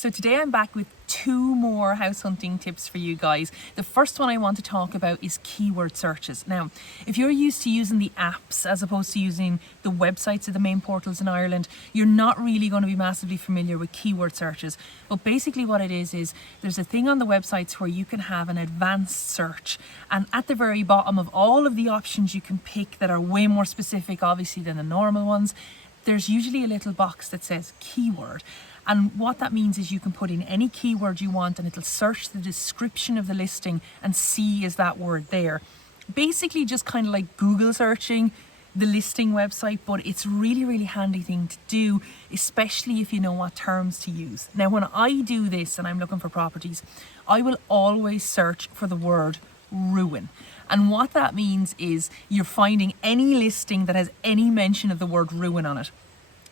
So today I'm back with two more house hunting tips for you guys. The first one I want to talk about is keyword searches. Now, if you're used to using the apps as opposed to using the websites of the main portals in Ireland, you're not really going to be massively familiar with keyword searches. But basically what it is there's a thing on the websites where you can have an advanced search, and at the very bottom of all of the options you can pick that are way more specific obviously than the normal ones, there's usually a little box that says keyword. And what that means is you can put in any keyword you want and it'll search the description of the listing and see is that word there. Basically just kind of like Google searching the listing website, but it's really handy thing to do, especially if you know what terms to use. Now when I do this and I'm looking for properties, I will always search for the word ruin. And what that means is you're finding any listing that has any mention of the word ruin on it.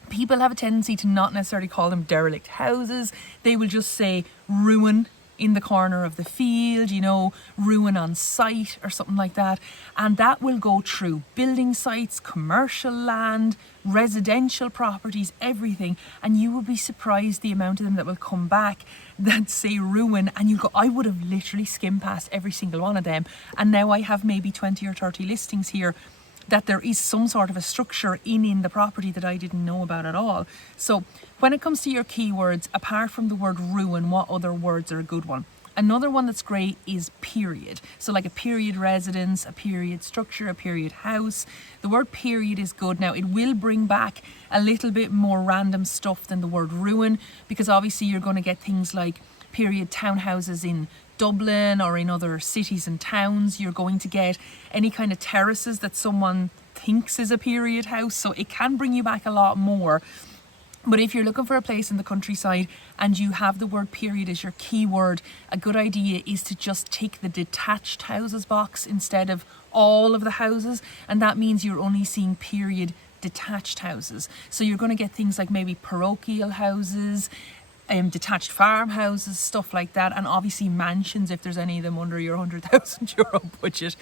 People have a tendency to not necessarily call them derelict houses. They will just say ruin in the corner of the field, you know, ruin on site or something like that. And that will go through building sites, commercial land, residential properties, everything. And you will be surprised the amount of them that will come back that say ruin. And you go, I would have literally skimmed past every single one of them. And now I have maybe 20 or 30 listings here that there is some sort of a structure in the property that I didn't know about at all. So when it comes to your keywords, apart from the word ruin, what other words are a good one? Another one that's great is period. So like a period residence, a period structure, a period house. The word period is good. Now it will bring back a little bit more random stuff than the word ruin, because obviously you're going to get things like period townhouses in Dublin or in other cities and towns. You're going to get any kind of terraces that someone thinks is a period house, so it can bring you back a lot more. But if you're looking for a place in the countryside and you have the word period as your keyword, a good idea is to just tick the detached houses box instead of all of the houses, and that means you're only seeing period detached houses. So you're going to get things like maybe parochial houses, detached farmhouses, stuff like that, and obviously mansions if there's any of them under your €100,000 budget.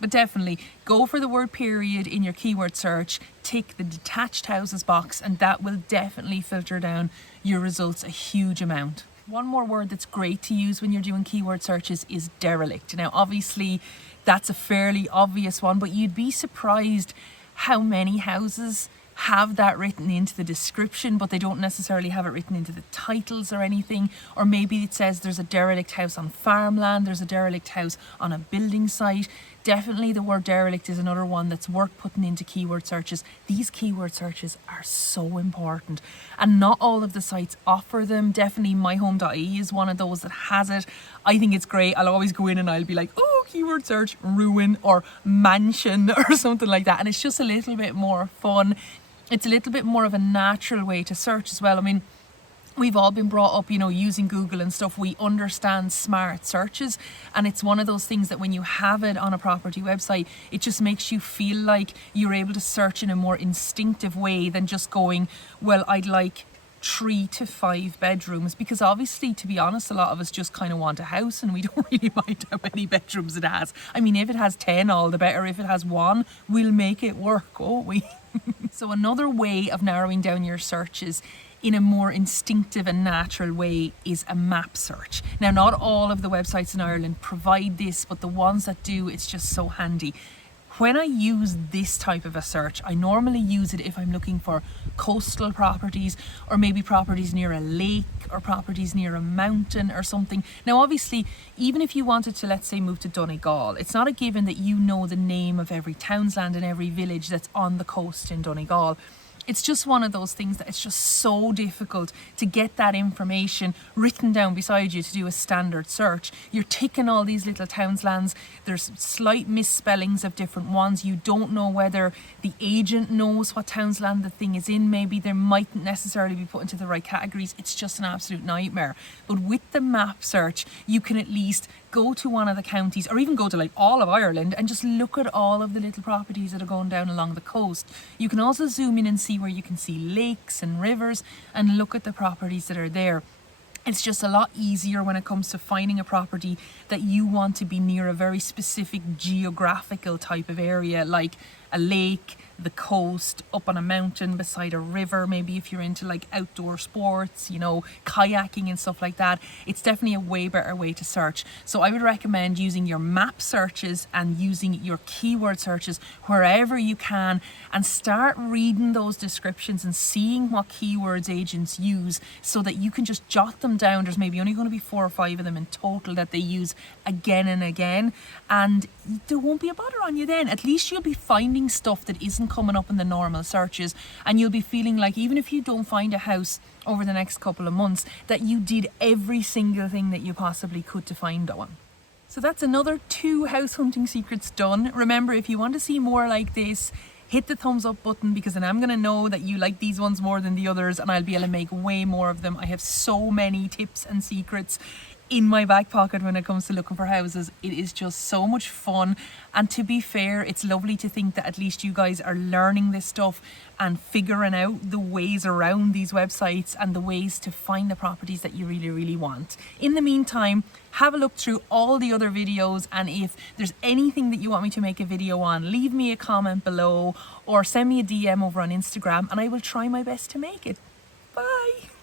But definitely go for the word period in your keyword search, tick the detached houses box, and that will definitely filter down your results a huge amount. One more word that's great to use when you're doing keyword searches is derelict. Now obviously that's a fairly obvious one, but you'd be surprised how many houses have that written into the description, but they don't necessarily have it written into the titles or anything. Or maybe it says there's a derelict house on farmland, there's a derelict house on a building site. Definitely the word derelict is another one that's worth putting into keyword searches. These keyword searches are so important, and not all of the sites offer them. Definitely myhome.ie is one of those that has it. I think it's great. I'll always go in and I'll be like, oh, keyword search ruin or mansion or something like that, and it's just a little bit more fun. It's a little bit more of a natural way to search as well. I mean, we've all been brought up, you know, using Google and stuff. We understand smart searches, and it's one of those things that when you have it on a property website, it just makes you feel like you're able to search in a more instinctive way than just going, well, I'd like 3 to 5 bedrooms, because obviously, to be honest, a lot of us just kind of want a house and we don't really mind how many bedrooms it has. I mean, if it has 10, all the better. If it has 1, we'll make it work, won't we? So another way of narrowing down your searches in a more instinctive and natural way is a map search. Now, not all of the websites in Ireland provide this, but the ones that do, it's just so handy. When I use this type of a search, I normally use it if I'm looking for coastal properties, or maybe properties near a lake, or properties near a mountain or something. Now obviously, even if you wanted to, let's say, move to Donegal, it's not a given that you know the name of every townsland and every village that's on the coast in Donegal. It's just one of those things that it's just so difficult to get that information written down beside you to do a standard search. You're ticking all these little townslands. There's slight misspellings of different ones. You don't know whether the agent knows what townsland the thing is in. Maybe they mightn't necessarily be put into the right categories. It's just an absolute nightmare. But with the map search, you can at least go to one of the counties, or even go to like all of Ireland, and just look at all of the little properties that are going down along the coast. You can also zoom in and see where you can see lakes and rivers and look at the properties that are there. It's just a lot easier when it comes to finding a property that you want to be near a very specific geographical type of area, like a lake, the coast, up on a mountain, beside a river, maybe if you're into like outdoor sports, you know, kayaking and stuff like that, it's definitely a way better way to search. So I would recommend using your map searches and using your keyword searches wherever you can, and start reading those descriptions and seeing what keywords agents use so that you can just jot them down. There's maybe only going to be 4 or 5 of them in total that they use again and again, and there won't be a bother on you then. At least you'll be finding stuff that isn't coming up in the normal searches, and you'll be feeling like even if you don't find a house over the next couple of months, that you did every single thing that you possibly could to find one. So that's another 2 house hunting secrets done. Remember, if you want to see more like this, hit the thumbs up button, because then I'm going to know that you like these ones more than the others, and I'll be able to make way more of them. I have so many tips and secrets in my back pocket when it comes to looking for houses. It is just so much fun, and to be fair, it's lovely to think that at least you guys are learning this stuff and figuring out the ways around these websites and the ways to find the properties that you really want. In the meantime, have a look through all the other videos, and if there's anything that you want me to make a video on, leave me a comment below or send me a DM over on Instagram and I will try my best to make it. Bye!